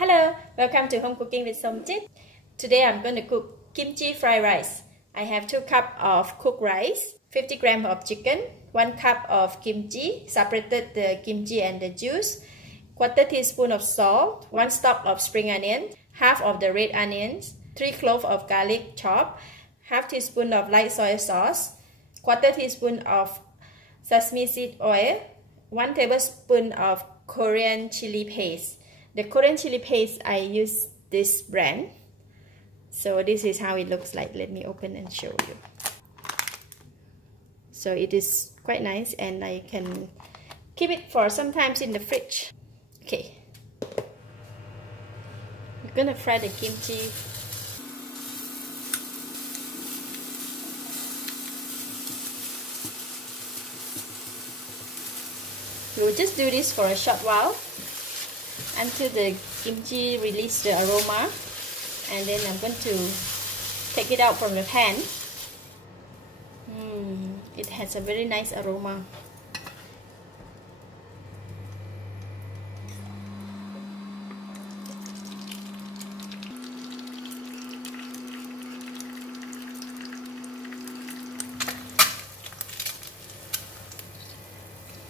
Hello, welcome to Home Cooking with Somjit. Today I'm going to cook kimchi fried rice. I have 2 cups of cooked rice, 50 grams of chicken, 1 cup of kimchi, separated the kimchi and the juice, 1/4 teaspoon of salt, 1 stalk of spring onion, half of the red onions, 3 cloves of garlic chopped, half teaspoon of light soy sauce, 1/4 teaspoon of sesame seed oil, 1 tablespoon of Korean chili paste. The Korean chili paste, I use this brand. So this is how it looks like. Let me open and show you. So it is quite nice and I can keep it for sometimes in the fridge. Okay. We're gonna fry the kimchi. We'll just do this for a short while until the kimchi release the aroma, and then I'm going to take it out from the pan. It has a very nice aroma.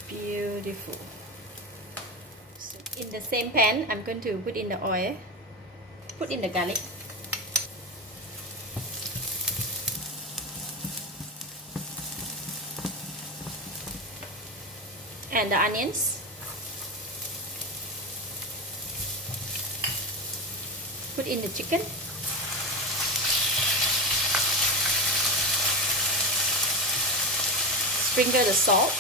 Beautiful. So in the same pan, I'm going to put in the oil, put in the garlic, and the onions, put in the chicken, sprinkle the salt,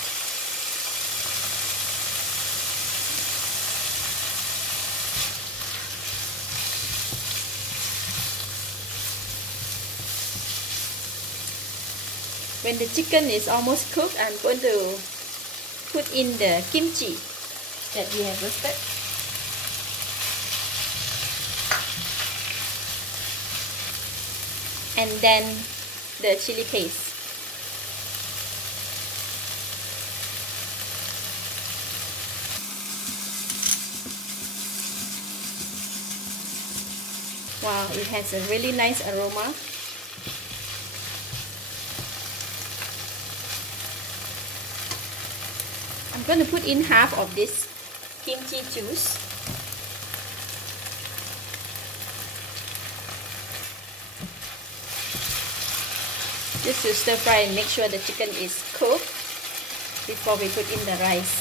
when the chicken is almost cooked, I'm going to put in the kimchi that we have roasted. And then the chili paste. Wow, it has a really nice aroma. I'm going to put in half of this kimchi juice. Just to stir fry and make sure the chicken is cooked before we put in the rice.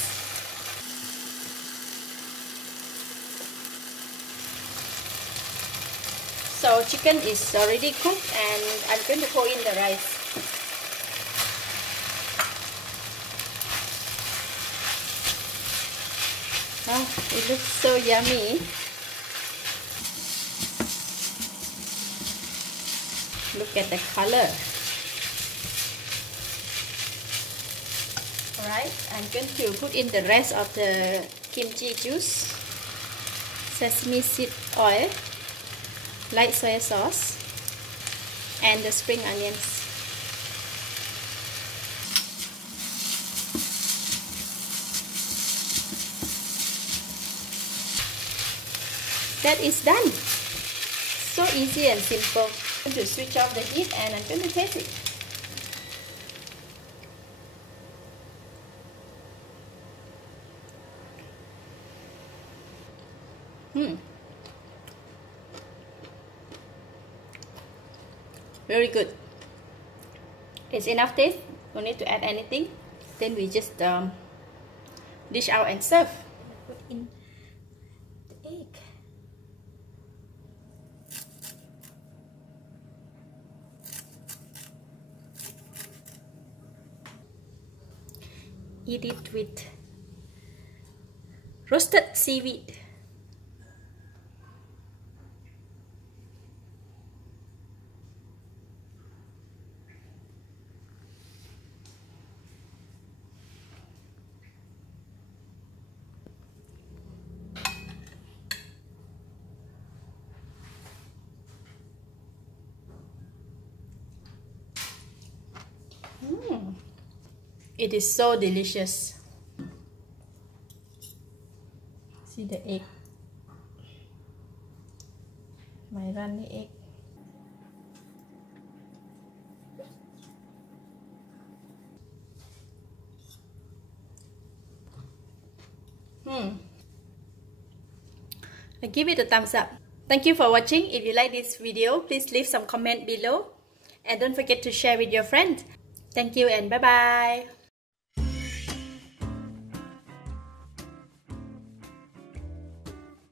So chicken is already cooked and I'm going to pour in the rice. Oh, it looks so yummy. Look at the color. Alright, I'm going to put in the rest of the kimchi juice, sesame seed oil, light soy sauce, and the spring onions. That is done. So easy and simple. I'm going to switch off the heat and I'm going to taste it. Very good. It's enough taste. No need to add anything. Then we just dish out and serve. Put in the egg. Eat it with roasted seaweed. It is so delicious. See the egg. my runny egg. I give it a thumbs up. Thank you for watching. If you like this video, please leave some comment below. And don't forget to share with your friends. Thank you and bye-bye.